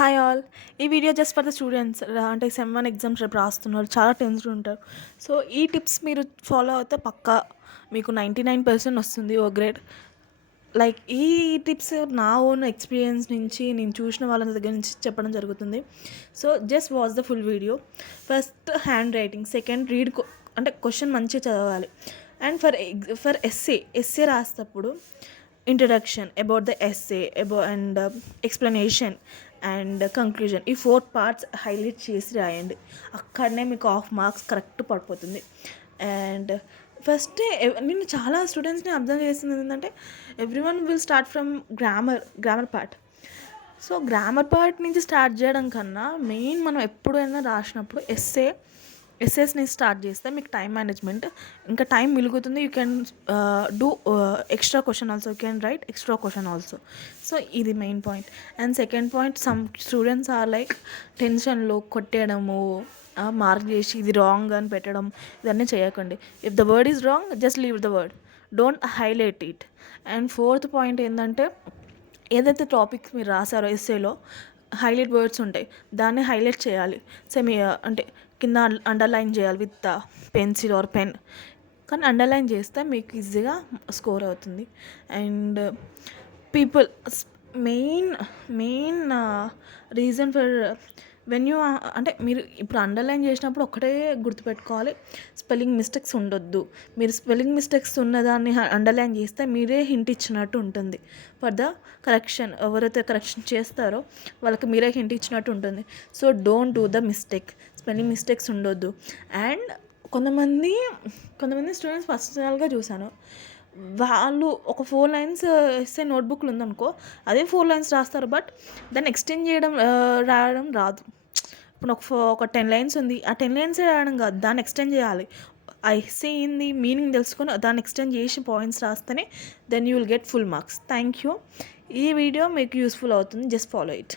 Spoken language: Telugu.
Hi all. ఈ video just for the students అంటే సెమ్ 1 ఎగ్జామ్స్ రేపు రాస్తున్నారు, చాలా టెన్స్డ్ ఉంటారు. సో ఈ టిప్స్ మీరు ఫాలో అవుతే పక్కా మీకు 99% వస్తుంది ఓ గ్రేడ్. లైక్ ఈ టిప్స్ నా ఓన్ ఎక్స్పీరియన్స్ నుంచి నేను చూసిన వాళ్ళ దగ్గర నుంచి చెప్పడం జరుగుతుంది. So just watch the full video. First hand writing, second read, అంటే క్వశ్చన్ మంచిగా చదవాలి. అండ్ ఫర్ ఎస్సే రాసేటప్పుడు introduction, about the essay, and explanation and conclusion, ఈ 4 పార్ట్స్ హైలైట్ చేసి రాయండి. అక్కడనే మీకు హాఫ్ మార్క్స్ కరెక్ట్ పడిపోతుంది. అండ్ ఫస్ట్ నేను చాలా స్టూడెంట్స్ని అబ్జర్వ్ చేసింది ఏంటంటే every one will start from grammar part. So grammar part నుంచి స్టార్ట్ చేయడం కన్నా మెయిన్ మనం ఎప్పుడైనా రాసినప్పుడు ఎస్సేస్ని స్టార్ట్ చేస్తే మీకు టైం మేనేజ్మెంట్ ఇంకా టైం మిలుగుతుంది. You can do extra question also, you can write extra question also. So ఇది main point. And second point, some students are like టెన్షన్లో కొట్టేయడము, మార్క్ చేసి ఇది రాంగ్ అని పెట్టడం, ఇవన్నీ చేయకండి. If the word is wrong, just leave the word, don't highlight it. And fourth point ఏంటంటే, ఏదైతే టాపిక్స్ మీరు రాసారో ఎస్సేలో హైలైట్ వర్డ్స్ ఉంటాయి, దాన్ని హైలైట్ చేయాలి. అంటే కింద అండర్లైన్ చేయాలి విత్ పెన్సిల్ ఆర్ పెన్. కానీ అండర్లైన్ చేస్తే మీకు ఈజీగా స్కోర్ అవుతుంది. And people main reason for when you, అంటే మీరు ఇప్పుడు అండర్లైన్ చేసినప్పుడు ఒకటే గుర్తుపెట్టుకోవాలి, స్పెల్లింగ్ మిస్టేక్స్ ఉండొద్దు. మీరు స్పెల్లింగ్ మిస్టేక్స్ ఉన్నదాన్ని అండర్లైన్ చేస్తే మీరే హింట్ ఇచ్చినట్టు ఉంటుంది ఫర్ ద కరెక్షన్. ఎవరైతే కరెక్షన్ చేస్తారో వాళ్ళకి మీరే హింట్ ఇచ్చినట్టు ఉంటుంది. So don't do the mistake, spelling mistakes ఉండొద్దు. అండ్ కొంతమంది స్టూడెంట్స్ పర్సనల్గా చూశాను, వాళ్ళు ఒక 4 లైన్స్ ఎస్సే నోట్బుక్లు ఉందనుకో, అదే 4 లైన్స్ రాస్తారు, బట్ దాన్ని ఎక్స్టెండ్ చేయడం రాయడం రాదు. ఇప్పుడు ఒక 10 లైన్స్ ఉంది, ఆ 10 లైన్స్ రాయడం కాదు, దాన్ని ఎక్స్టెండ్ చేయాలి. ఆ ఎస్సే ఏంది మీనింగ్ తెలుసుకొని దాన్ని ఎక్స్టెండ్ చేసి పాయింట్స్ రాస్తేనే then you will get full marks. Thank you. ఈ వీడియో మీకు యూస్ఫుల్ అవుతుంది, జస్ట్ ఫాలో ఇట్.